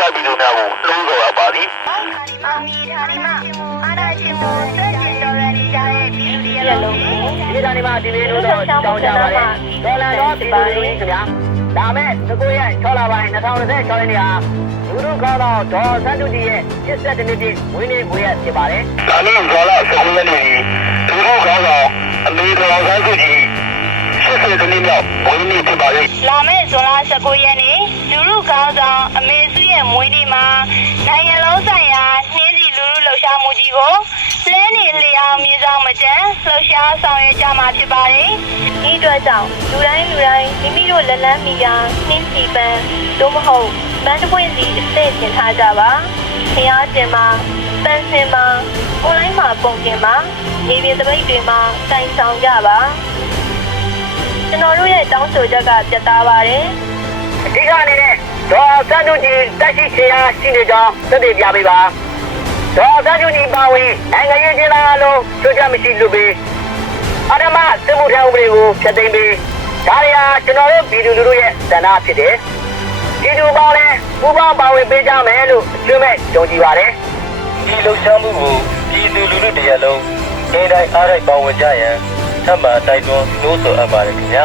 ကပြည်သူများကိုလုံးဆော်ရပါသည် အောင်မြင်ထားဒီမှာအားရခြင်းကိုဆွဲကျင်တော်ရနေကြတဲ့ပြည်သူတွေရဲ့လုံးကို ဒီကနေ့မှဒီလေးတို့တော့ကြောင်းကြပါလေဒေါ်လာတော့ဒီပါလို့ခင်ဗျာဒါမဲ့သကိုရဲ့6လပိုင်း2026ရက်နေ့ဟာလူလူကောင်းတော့ဒေါ်စန်းတူတီရဲ့82နှစ်ပြည့်ဝင်းနေမွေးရဖြစ်ပါတယ် ။ဒါနဲ့ဇော်လာ19ရက်နေ့သူတို့ကောင်းတော့အမေတော်ဆန်းစုကြည်80နှစ်မြောက်ဝင်းနေဖြစ်ပါလေ လာမယ့်ဇွန်လ19ရက်နေ့လူလူခေါင်းဆောင်အမေစုရဲ့မွေးနေ့မှာနိုင်ငံလုံးဆိုင်ရာနှင်းစီလူလူလှုပ်ရှားမှုကြီးကိုလဲနေလျောင်မြေဆောင်မကျန်းလှုပ်ရှားဆောင်ရွက်ကြမှာဖြစ်ပါတယ်။ဒီအတွက်ကြောင့်လူတိုင်းမိမိတို့လက်လန်းမီယာနှင်းစီပန်းတို့မဟုတ်မန်းတပွင့်စီအစ်စ်တင်ထားကြပါ။ခရီးတင်မှာပန်းစင်မှာအွန်လိုင်းမှာပုံတင်မှာနေပြည်တော်တွေမှာတိုင်ဆောင်ကြပါ။ကျွန်တော်တို့ရဲ့တောင်းဆိုချက်ကပြတ်သားပါတယ် အဓိကအနေနဲ့ဒေါ်စန်းတူတီတက်ရှိချေရာရှိနေကြောင်းသက်သေပြပေးပါဒေါ်စန်းတူတီပါဝင်နိုင်ငံရေးချင်းသားအလုံးချိုးချမရှိလူပေးအဓမ္မစစ်မှုထမ်းဥပဒေကိုဖျက်သိမ်းပေးဒါရီဟာကျွန်တော်တို့ပြည်သူလူထုရဲ့ဆန္ဒဖြစ်တယ်ပြည်သူပေါင်းလည်းပူးပေါင်းပါဝင်ပေးကြမယ်လို့အကျွမ်းမဲ့ယုံကြည်ပါတယ် ဒီလှုပ်ရှားမှုကိုပြည်သူလူထုတရက်လုံးအင်းတိုင်းအားတိုင်းပါဝင်ကြရန်ထပ်မံတိုက်တွန်းလို့ဆိုအပ်ပါတယ်ခင်ဗျာ